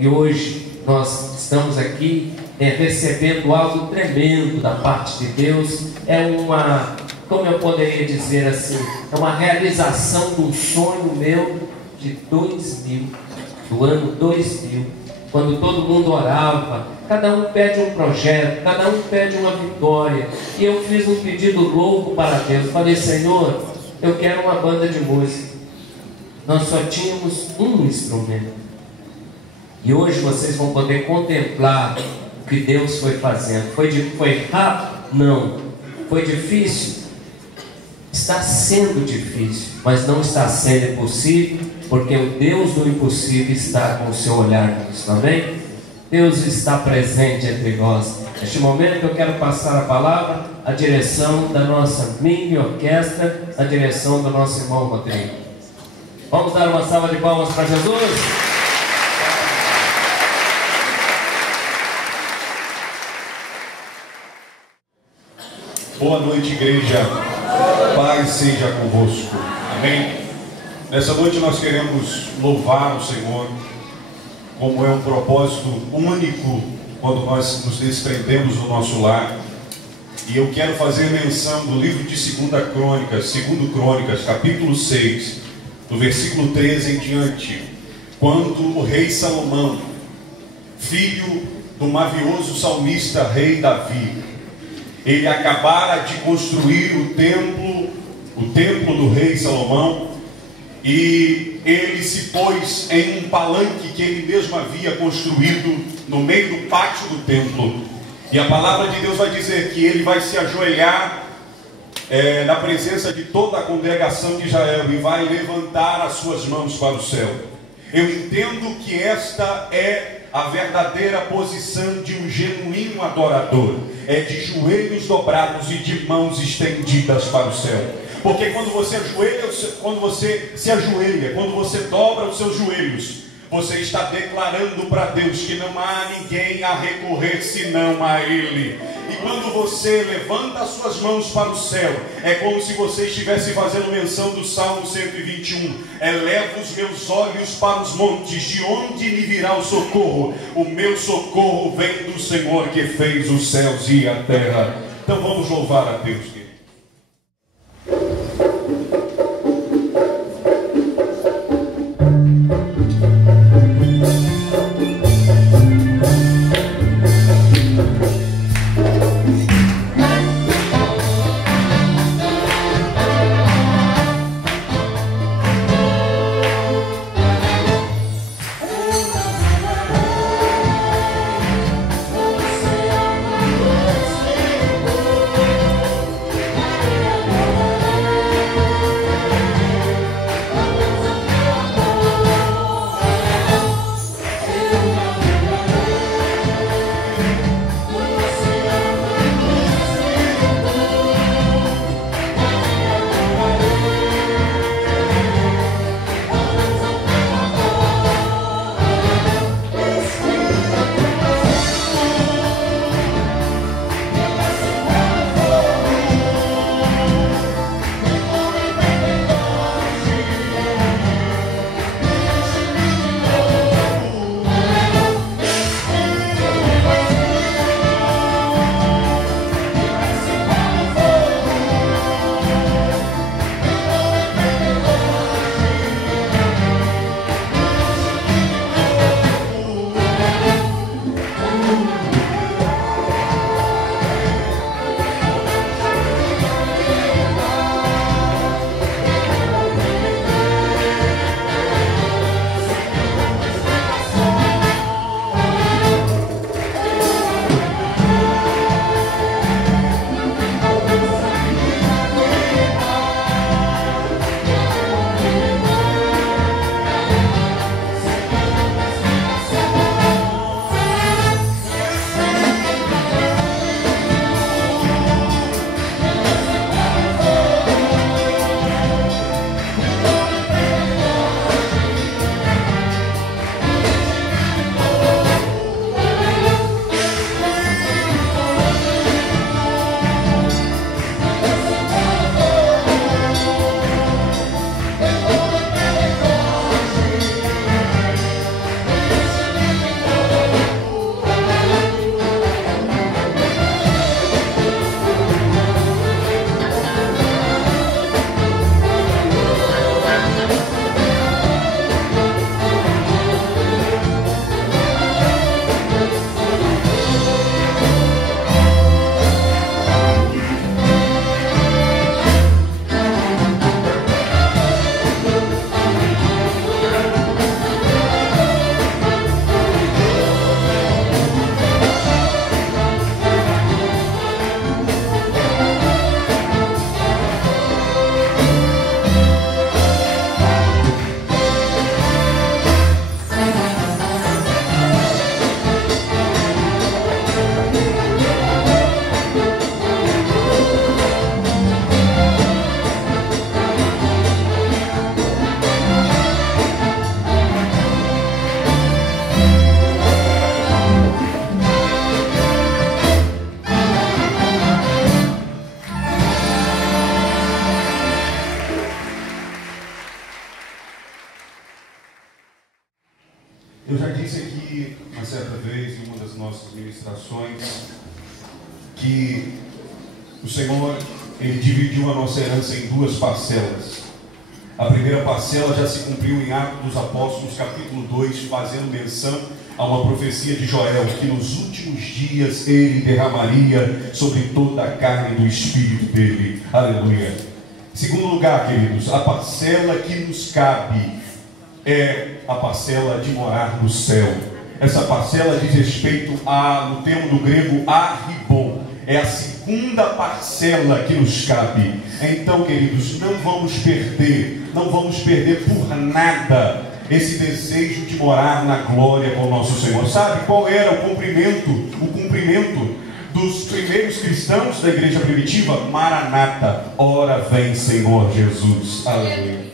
E hoje nós estamos aqui recebendo algo tremendo da parte de Deus. É uma, como eu poderia dizer assim, é uma realização de um sonho meu de 2000, do ano 2000, quando todo mundo orava, cada um pede um projeto, cada um pede uma vitória, e eu fiz um pedido louco para Deus. Falei: Senhor, eu quero uma banda de música. Nós só tínhamos um instrumento, e hoje vocês vão poder contemplar o que Deus foi fazendo. Foi rápido? Não. Foi difícil? Está sendo difícil, mas não está sendo impossível, porque o Deus do impossível está com o seu olhar nisso, amém? Deus está presente entre nós. Neste momento eu quero passar a palavra, a direção da nossa mini orquestra, a direção do nosso irmão Rodrigo. Vamos dar uma salva de palmas para Jesus? Boa noite, igreja. Paz seja convosco. Amém? Nessa noite nós queremos louvar o Senhor, como é um propósito único quando nós nos desprendemos do nosso lar. E eu quero fazer menção do livro de 2 Crônicas, capítulo 6, do versículo 13 em diante, quando o rei Salomão, filho do mavioso salmista rei Davi, ele acabara de construir o templo do rei Salomão, e ele se pôs em um palanque que ele mesmo havia construído no meio do pátio do templo. E a palavra de Deus vai dizer que ele vai se ajoelhar na presença de toda a congregação de Israel e vai levantar as suas mãos para o céu. Eu entendo que esta é a verdadeira posição de um genuíno adorador, é de joelhos dobrados e de mãos estendidas para o céu. Porque quando você se ajoelha, quando você dobra os seus joelhos, você está declarando para Deus que não há ninguém a recorrer senão a Ele. E quando você levanta as suas mãos para o céu, é como se você estivesse fazendo menção do Salmo 121. Eleva os meus olhos para os montes, de onde me virá o socorro? O meu socorro vem do Senhor que fez os céus e a terra. Então vamos louvar a Deus, querido. Eu já disse aqui uma certa vez, em uma das nossas ministrações, que o Senhor, Ele dividiu a nossa herança em duas parcelas. A primeira parcela já se cumpriu em Atos dos Apóstolos, capítulo 2, fazendo menção a uma profecia de Joel, que nos últimos dias Ele derramaria sobre toda a carne do Espírito dele. Aleluia. Segundo lugar, queridos, a parcela que nos cabe é a parcela de morar no céu. Essa parcela diz respeito a, no termo do grego, arribon. É a segunda parcela que nos cabe. Então, queridos, não vamos perder por nada esse desejo de morar na glória com o nosso Senhor. Sabe qual era o cumprimento dos primeiros cristãos da igreja primitiva? Maranata, ora vem Senhor Jesus. Aleluia.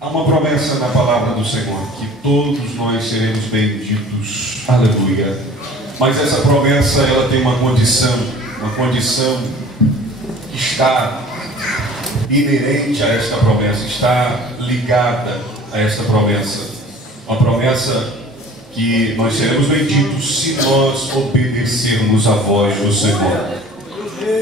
Há uma promessa na palavra do Senhor, que todos nós seremos benditos. Aleluia. Mas essa promessa, ela tem uma condição que está inerente a esta promessa, está ligada a esta promessa. Uma promessa que nós seremos benditos se nós obedecermos à voz do Senhor.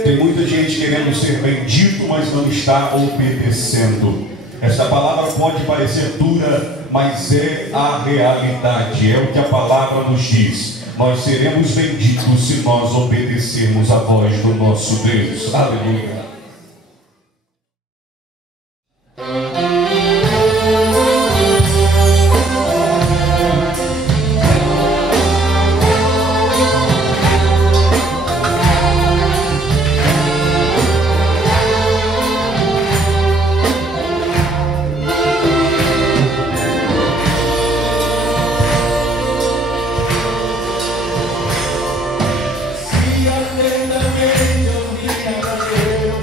Tem muita gente querendo ser bendito, mas não está obedecendo. Esta palavra pode parecer dura, mas é a realidade, é o que a palavra nos diz. Nós seremos benditos se nós obedecermos à voz do nosso Deus. Aleluia. Si atentamente obligaré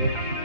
Amém.